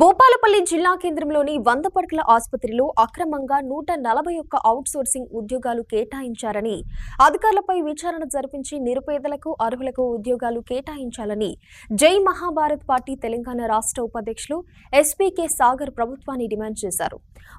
భూపాలపల్లి జిల్లా కేంద్రంలోని 100 పడకల ఆసుపత్రిలో అక్రమంగా 141 అవుట్సోర్సింగ్ ఉద్యోగాలు కేటాయించారని, అధికారులపై విచారణ జరిపించి నిరుపేదలకు, అర్హులకు ఉద్యోగాలు కేటాయించాలని జై మహాభారత్ పార్టీ తెలంగాణ రాష్ట్ర ఉపాధ్యక్షులు ఎస్పీకే సాగర్ ప్రభుత్వాన్ని డిమాండ్ చేశారు.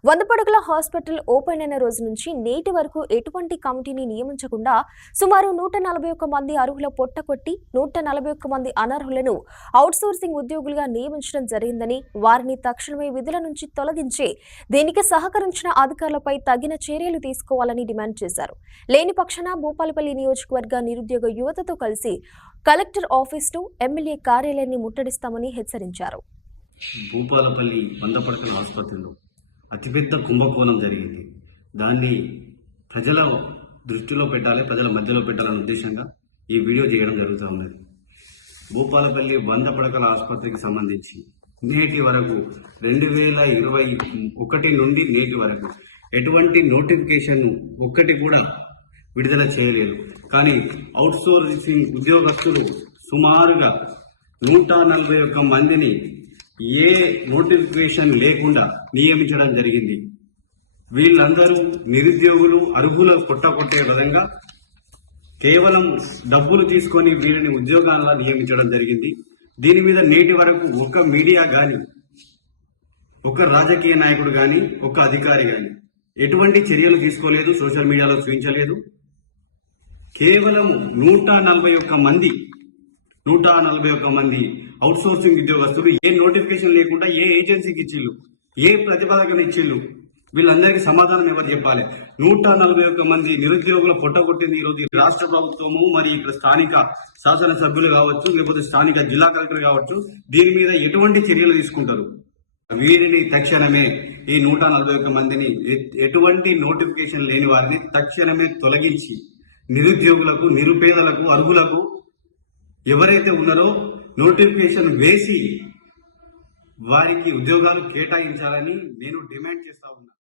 100 పడకల హాస్పిటల్ ఓపెన్ అయిన రోజు నుంచి నేటి వరకు ఎటువంటి కమిటీని నియమించకుండా సుమారు 141 మంది అర్హుల పొట్టకొట్టి 141 మంది అనర్హులను అవుట్సోర్సింగ్ ఉద్యోగులుగా నియమించడం జరిగిందని, వారిని తక్షణమే విధుల నుంచి తొలగించి దీనికి సహకరించిన అధికారులపై తగిన చర్యలు తీసుకోవాలని డిమాండ్ చేశారు. లేని పక్షాన భూపాలపల్లి నియోజకవర్గ నిరుద్యోగ యువతతో కలిసి కలెక్టర్ ఆఫీసును, ఎమ్మెల్యే కార్యాలయాన్ని ముట్టడిస్తామని హెచ్చరించారు. భూపాలపల్లి 100 పడకల ఆసుపత్రిలో అతిపెద్ద కుంభకోణం జరిగింది. దాన్ని ప్రజల దృష్టిలో పెట్టాలి, ప్రజల మధ్యలో పెట్టాలనే ఉద్దేశంగా ఈ వీడియో చేయడం జరుగుతూ ఉన్నది. భూపాలపల్లి 100 పడకల ఆసుపత్రికి సంబంధించి నేటి వరకు 2021 నుండి నేటి వరకు ఎటువంటి నోటిఫికేషన్ ఒక్కటి కూడా విడుదల చేయలేదు. కానీ అవుట్సోర్సింగ్ ఉద్యోగస్తులు సుమారుగా 141 మందిని ఏ నోటిఫికేషన్ లేకుండా నియమించడం జరిగింది. వీళ్ళందరూ నిరుద్యోగులు, అర్హుల కొట్టకొట్టే విధంగా కేవలం డబ్బులు తీసుకొని వీరిని ఉద్యోగాల్లో నియమించడం జరిగింది. దీని మీద నేటి వరకు ఒక మీడియా కానీ, ఒక రాజకీయ నాయకుడు కానీ, ఒక అధికారి కానీ ఎటువంటి చర్యలు తీసుకోలేదు, సోషల్ మీడియాలో చూపించలేదు. కేవలం 141 మంది అవుట్సోర్సింగ్ ఉద్యోగస్తులు ఏ నోటిఫికేషన్ లేకుండా ఏ ఏజెన్సీకి ఇచ్చిళ్ళు, ఏ ప్రతిపాదకన ఇచ్చిళ్ళు, వీళ్ళందరికీ సమాధానం ఎవరు చెప్పాలి? 141 మంది నిరుద్యోగుల పొట్టగొట్టింది ఈరోజు రాష్ట్ర ప్రభుత్వము, మరి ఇక్కడ స్థానిక శాసనసభ్యులు కావచ్చు, లేకపోతే స్థానిక జిల్లా కలెక్టర్ కావచ్చు, దీని మీద ఎటువంటి చర్యలు తీసుకుంటారు? వీరిని తక్షణమే ఈ 141 మందిని ఎటువంటి నోటిఫికేషన్ లేని వారిని తక్షణమే తొలగించి నిరుద్యోగులకు, నిరుపేదలకు, అర్హులకు ఎవరైతే ఉన్నారో నోటిఫికేషన్ వేసి వారికి ఉద్యోగాలు కేటాయించాలని నేను డిమాండ్ చేస్తా ఉన్నాను.